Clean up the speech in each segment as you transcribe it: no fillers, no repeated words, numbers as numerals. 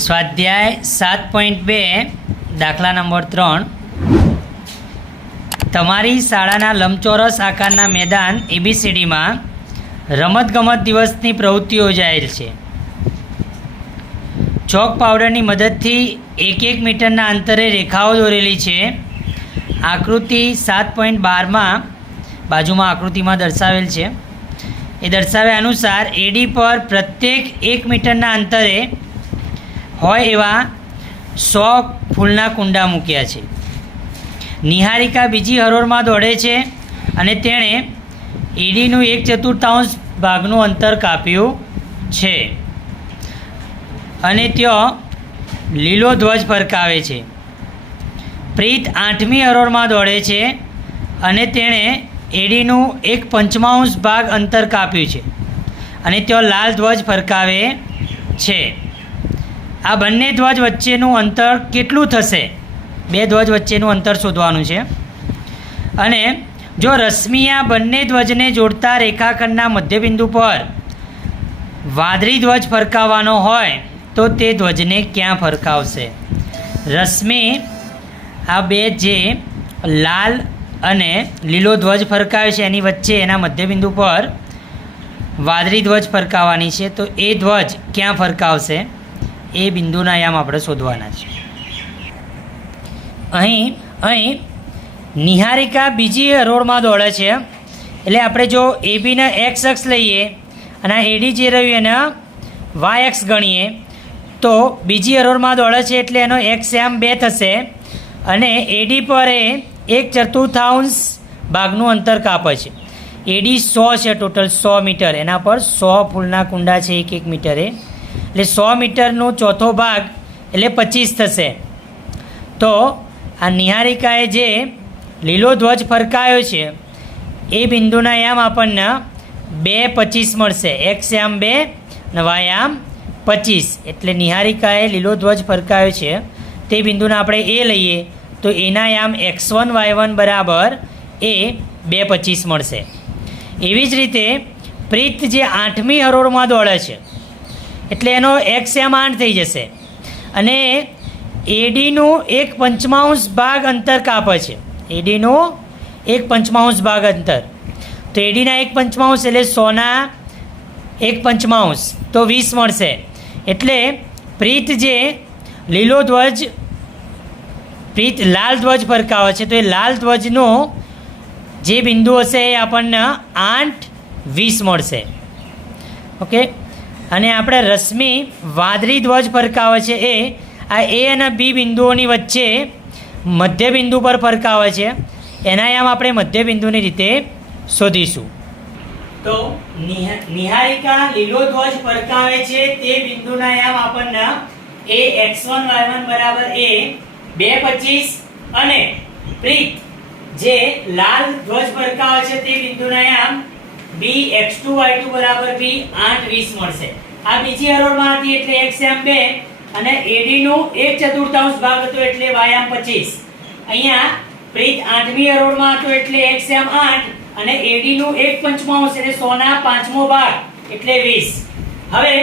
સ્વાધ્યાય 7.2 દાખલા નંબર 3 તમારી શાળાના લંબચોરસ આકારના મેદાન એબીસીડીમાં રમતગમત દિવસની પ્રવૃત્તિ યોજાયેલ છે. ચોક પાવડરની મદદથી 1 મીટરના અંતરે રેખાઓ દોરેલી છે. આકૃતિ 7.12માં બાજુમાં આકૃતિમાં દર્શાવેલ છે. એ દર્શાવ્યા અનુસાર એડી પર પ્રત્યેક 1 મીટરના અંતરે હોય એવા 100 ફૂલના કુંડા મૂક્યા છે. નિહારિકા બીજી હરોળમાં દોડે છે અને તેણે એડીનું 1/4 ભાગનું અંતર કાપ્યું છે અને ત્યાં લીલો ધ્વજ ફરકાવે છે. પ્રીત 8મી હરોળમાં દોડે છે અને તેણે એડીનું 1/5 ભાગ અંતર કાપ્યું છે અને ત્યાં લાલ ધ્વજ ફરકાવે છે. આ બંને ધ્વજ વચ્ચેનું અંતર કેટલું થશે? બે ધ્વજ વચ્ચેનું અંતર શોધવાનું છે. અને જો રશ્મિ આ બંને ધ્વજને જોડતા રેખાખંડના મધ્યબિંદુ પર વાદળી ધ્વજ ફરકાવવાનો હોય તો તે ધ્વજને ક્યાં ફરકાવશે? રશ્મિ આ બે જે લાલ અને લીલો ધ્વજ ફરકાવે છે એની વચ્ચે એના મધ્યબિંદુ પર વાદળી ધ્વજ ફરકાવવાની છે, તો એ ધ્વજ ક્યાં ફરકાવશે? એ બિંદુના યામ આપણે શોધવાના છે. અહીં નિહારિકા બીજી હરોળમાં દોડે છે, એટલે આપણે જો એબીના એક્સ અક્ષ લઈએ અને એડી જે રહ્યું એને વાય અક્ષ ગણીએ તો બીજી હરોળમાં દોડે છે એટલે એનો એક્સ યામ 2 થશે અને એડી પર એ 1/4 ભાગનું અંતર કાપે છે. એડી 100 છે, ટોટલ 100 મીટર, એના પર 100 ફૂલના કુંડા છે 1 મીટરે, એટલે 100 મીટરનો ચોથો ભાગ એટલે 25 થશે. તો આ નિહારિકાએ જે લીલો ધ્વજ ફરકાયો છે એ બિંદુના યામ આપણને 2/25 મળશે. એક્સ યામ 2 અને વાય યામ 25, એટલે નિહારિકાએ લીલો ધ્વજ ફરકાયો છે તે બિંદુને આપણે એ લઈએ તો એના યામ x1 y1 બરાબર એ 2/25 મળશે. એવી જ રીતે પ્રીત જે 8મી હરોળમાં દોડે છે એટલે એનો એક્સ યામ 8 થઈ જશે અને એડીનું 1/5 ભાગ અંતર કાપે છે. એડીનું 1/5 ભાગ અંતર, તો એડીના 1/5 એટલે 100ના 1/5 તો 20 મળશે. એટલે પ્રીત જે પ્રીત લાલ ધ્વજ ફરકાવે છે તો એ લાલ ધ્વજનો જે બિંદુ હશે એ આપણને 8-20 મળશે. ઓકે, અને આપણે રશ્મિ વાદળી ધ્વજ ફરકાવે છે એ આ એ અને બી બિંદુઓની વચ્ચે મધ્ય બિંદુ પર ફરકાવે છે, એના યામ આપણે મધ્ય બિંદુની રીતે શોધીશું. તો નિહારિકા લીલો ધ્વજ ફરકાવે છે તે બિંદુના યામ આપણને એ x1 y1 બરાબર એ 2/25 અને પ્રીત જે લાલ ધ્વજ ફરકાવે છે તે બિંદુના યામ b x2 y2 બરાબર b 8-20 મળશે. આ બીજી હરોળમાં હતી એટલે x યામ 2 અને એડી નું 1/4 ભાગ હતો એટલે y યામ 25. અહીંયા પ્રીત 8મી હરોળમાં હતો એટલે x યામ 8 અને એડી નું 1/5 એટલે 100ના 5મો ભાગ એટલે 20. હવે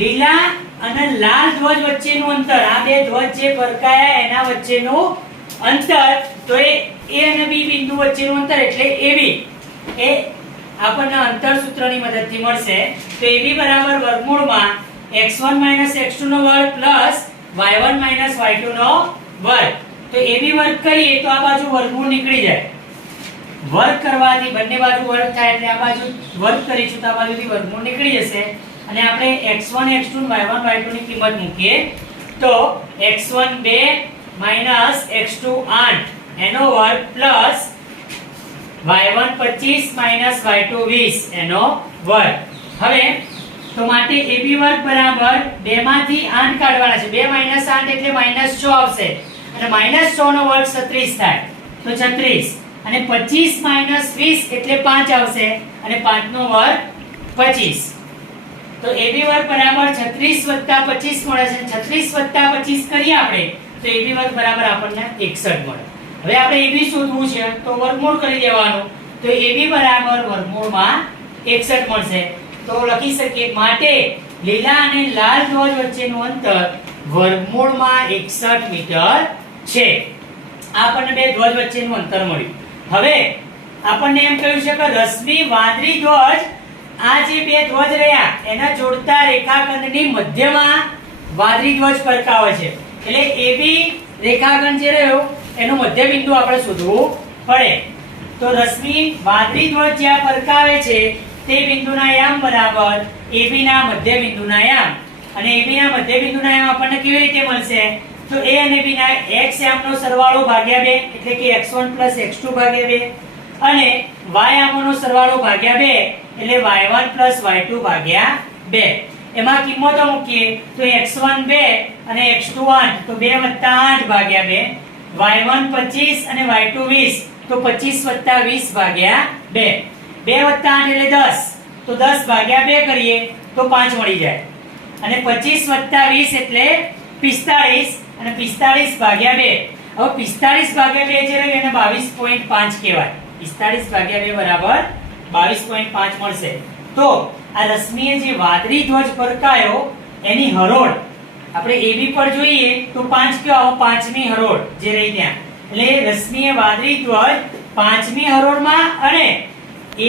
લીલા અને લાલ ધ્વજ વચ્ચેનું અંતર, આ બે ધ્વજ જે ફરકાયા એના વચ્ચેનું અંતર, તો એ અને બી બિંદુ વચ્ચેનું અંતર એટલે AB એ આપણને અંતર સૂત્રની મદદથી મળશે. તો AB બરાબર વર્ગમૂળમાં x1 - x2 નો વર્ગ પ્લસ y1 - y2 નો વર્ગ. તો AB વર્ગ કરીએ તો આ બાજુ વર્ગમૂળ નીકળી જાય. વર્ગ કરવાથી બંને બાજુ વર્ગ થાય એટલે આ બાજુ વર્ગ કરીશું તો આ બાજુથી વર્ગમૂળ નીકળી જશે અને આપણે x1 x2 y1 y2 ની કિંમત મૂકીએ તો x1 2 - x2 8 એનો વર્ગ પ્લસ y1 25 - y2 20 એનો વર્ગ. હવે તો માટે AB વર્ગ બરાબર 2 માંથી 8 કાઢવાના છે. 2 - 8 એટલે -6 આવશે અને -6 નો વર્ગ 36 થાય તો 36 અને 25 - 20 એટલે 5 આવશે અને 5 નો વર્ગ 25. તો AB વર્ગ બરાબર 36 + 25 મળે છે. 36 + 25 કરીએ આપણે તો AB વર્ગ બરાબર આપણને 61 મળે. હવે આપણે AB શોધવું છે તો વર્ગમૂળ કરી દેવાનું, તો AB બરાબર વર્ગમૂળમાં 61 મળશે. તો લખી શકીએ માટે લીલા અને લાલ ધ્વજ વચ્ચેનું અંતર વર્ગમૂળમાં 61 મીટર છે. આપણને બે ધ્વજ વચ્ચેનું અંતર મળ્યું. હવે આપણને એમ કહ્યું છે કે રશ્મિ વાદળી ધ્વજ આ જે બે ધ્વજ રહ્યા એના જોડતા રેખાખંડની મધ્યમાં વાદળી ધ્વજ ફરકાવે છે. એટલે AB રેખાખંડ જે રહ્યો એનું મધ્ય બિંદુ આપણે શોધવું પડે. તો રશ્મિ વાદળી ધ્વજ જ્યાં ફરકાવે છે તે બિંદુના યામ બરાબર AB ના મધ્ય બિંદુના યામ. અને AB ના મધ્ય બિંદુના યામ આપણને કેવી રીતે મળશે? તો A અને B ના x યામનો સરવાળો ભાગ્યા 2 એટલે કે x1 x2 ભાગ્યા 2 અને y યામનો સરવાળો ભાગ્યા 2 એટલે y1 y2 ભાગ્યા 2. એમાં કિંમતો મૂકીએ તો x1 2 અને x2 8 તો 2 + 8 ભાગ્યા 2, y1 25 અને y2 20 તો 25 + 20 ભાગ્યા 2. 2 + 8 એટલે 10 તો 10 ભાગ્યા 2 કરીએ તો 5 મળી જાય. અને 25 + 20 એટલે 45 અને 45 ભાગ્યા 2. હવે 45 ભાગ્યા 2 જે રહ્યું એને 22.5 કહેવાય. 45 ભાગ્યા 2 બરાબર 22.5 મળશે. તો આ રશ્મિએ જે વાદળી ધ્વજ ફરકાયો એની હરોળ આપણે AB પર જોઈએ તો 5 કયો આવો પાંચમી હરોળ જે રહી ત્યાં. એટલે રશ્મિએ વાદળી ધ્વજ પાંચમી હરોળમાં અને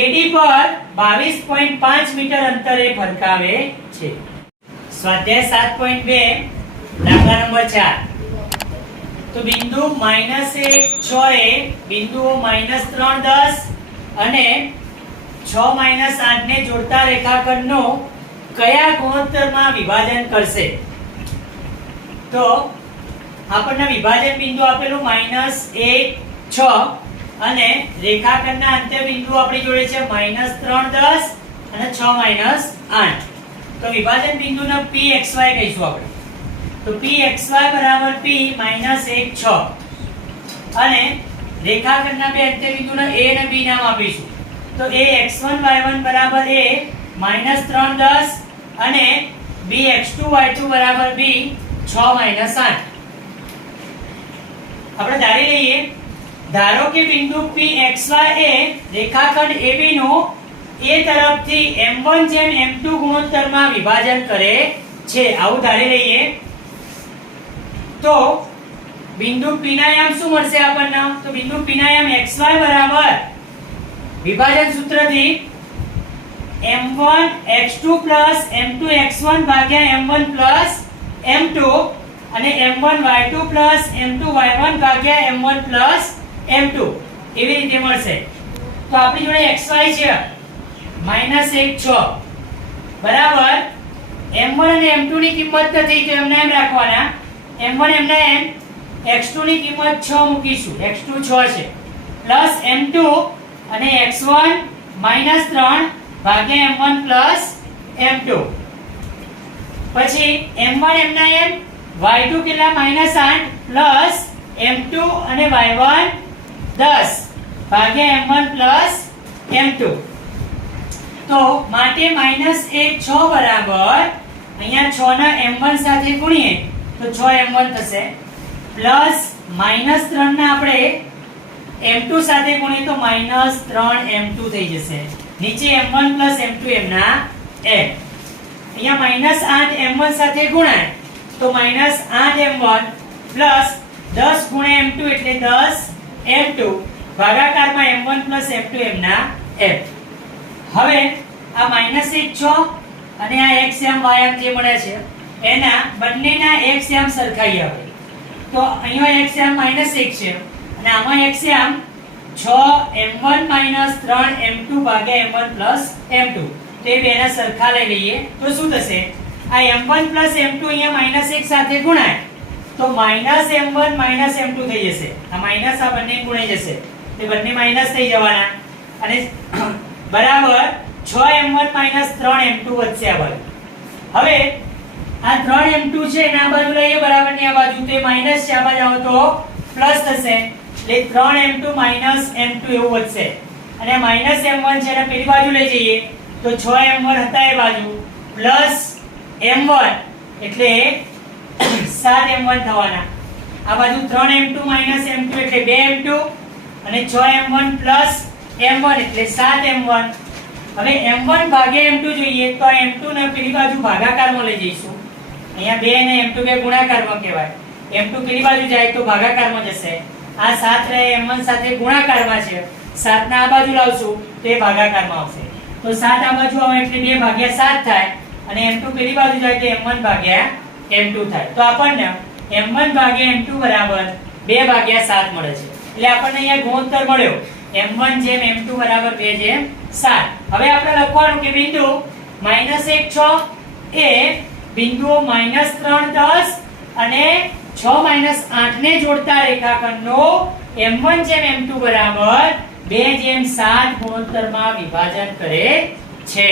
AD પર 22.5 મીટર અંતરે ફરકાવે છે. સ્વાધ્યાય 7.2 દાખલા નંબર 4. તો બિંદુ -1 6 એ બિંદુઓ -3 10 અને 6 8 ને જોડતા રેખાખંડનો કયા ગુણોત્તરમાં વિભાજન કરશે? તો આપણને વિભાજન બિંદુ આપેલું -1 6 અને રેખાખંડના અંત્ય બિંદુ આપણી જોડે છે -3 10 અને 6 8. તો વિભાજન બિંદુને pxy કહીશું આપણે. તો pxy બરાબર p -1 6 અને રેખાખંડના બે અંત્ય બિંદુને a અને b નામ આપીશું. તો a x1 y1 બરાબર a -3 10 અને b x2 y2 બરાબર b 6 8. આપણે ધારી લઈએ, ધારો કે બિંદુ pxy એ રેખાખંડ AB નું a તરફથી m1/m2 ગુણોત્તરમાં વિભાજન કરે છે. આવું ધારી લઈએ તો બિંદુ P ના યામ શું મળશે આપણને? તો બિંદુ P ના યામ xy બરાબર વિભાજન સૂત્રથી m1 x2 m2 x1 ભાગ્યા m1 m2 અને m1 y2 m2 y1 ભાગ્યા m1 m2 એવી રીતે મળશે. તો આપણી જોડે xy છે -1 6 બરાબર m1 અને m2 ની કિંમત નથી તો એમને એમ રાખવાના. m1 એમને એમ x2 ની કિંમત 6 મૂકીશું. x2 6 છે પ્લસ m2 અને x1 -3 ભાગ્યા m1 m2. પછી m1 એમના એમ y2 કેટલા -8 પ્લસ m2 અને y1 10 ભાગ્યા m1 m2. તો માટે -1 6 બરાબર અહીંયા 6 ના m1 સાથે ગુણીએ તો 6 m1 થશે પ્લસ -3 ના આપણે m2 સાથે ગુણીએ તો -3 m2 થઈ જશે. નીચે m1 m2 એમના એમ. અહીંયા -8 m1 સાથે ગુણાય તો -8 m1 પ્લસ 10 ગુણ્યા m2 એટલે 10 m2 ભાગાકારમાં m1 m2 એમના એમ. હવે આ -1 6 અને આ x યામ y યામ જે મળે છે એના બંનેના x યામ સરખાઈએ આપણે. તો અહીંયા x યામ -1 છે અને આમાં x યામ 6 m1 3 m2 ભાગ્યા m1 m2. તો એ બેના સરખા લઈ લઈએ તો શું થશે? આ m1 m2 અહીંયા -1 સાથે ગુણાય તો -m1 -m2 થઈ જશે. આ માઈનસ આ બંને ગુણાઈ જશે તે બંને માઈનસ થઈ જવાના અને બરાબર 6m1 3m2 વધશે આ બાજુ. હવે આ 3m2 છે એના બાજુ લઈએ બરાબર ની આ બાજુ તો એ માઈનસ છે આ બાજુ આવો તો પ્લસ થશે એટલે 3m2 m2 એવું વધશે. અને -m1 છે એને પેલી બાજુ લઈ જઈએ તો 6m1 હતા એ બાજુ પ્લસ m1 એટલે 7m1 થવાના. આ બાજુ 3m2 m2 એટલે 2m2 અને 6m1 m1 એટલે 7m1. હવે m1 ભાગ્યા m2 જોઈએ તો આ m2 ને પેલી બાજુ ભાગાકારમાં લઈ જઈશું અહીંયા 2 અને m2 બે ગુણાકારમાં કહેવાય. m2 પેલી બાજુ જાય તો ભાગાકારમાં જશે. આ 7 રહે m1 સાથે ગુણાકારમાં છે. 7 ને આ બાજુ લાવશું તો એ ભાગાકારમાં આવશે. તો 7 આ બાજુ આવે એટલે 2 ભાગ્યા 7 થાય અને m2 પેલી બાજુ જાય તો m1 ભાગ્યા m2 થાય. તો આપણને m1 ભાગ્યા m2 બરાબર 2 ભાગ્યા 7 મળે છે. એટલે આપણને અહીંયા ગુણોત્તર મળ્યો m1 જેમ m2 બરાબર 2 જેમ 7. હવે આપણે લખવાનું કે બિંદુ -1 6 એ બિંદુઓ -3 10 અને 6 8 ને જોડતા રેખાખંડનો m1 જેમ m2 બરાબર 2 જેમ 7 ગુણોત્તરમાં વિભાજન કરે છે.